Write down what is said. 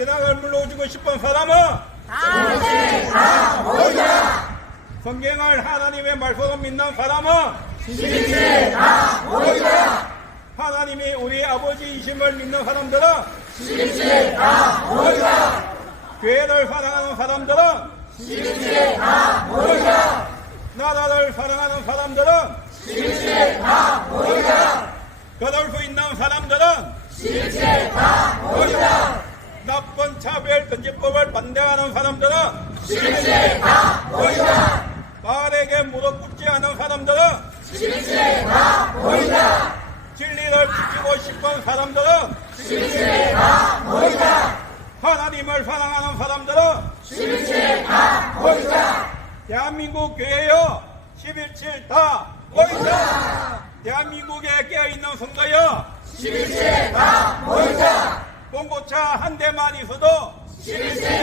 신앙을 물러주고 싶은 사람은 성경을 하나님의 말씀을 믿는 사람은 하나님이 우리 아버지이심을 믿는 사람들은 교회를 사랑하는 사람들은 나라를 사랑하는 사람들은 그럴 수 있는 사람들은 나쁜 차 별 금지법을 반대하는 사람들은 말에게 무릎 꿇지 않은 사람들은 진리를 지키고 싶은 사람들은 하나님을 사랑하는 사람들은 대한민국 교회여 11.7다 모이자 대한민국에 깨어있는 성도여 11.7다 모이자 봉고차 한 대만 있어도 11.7다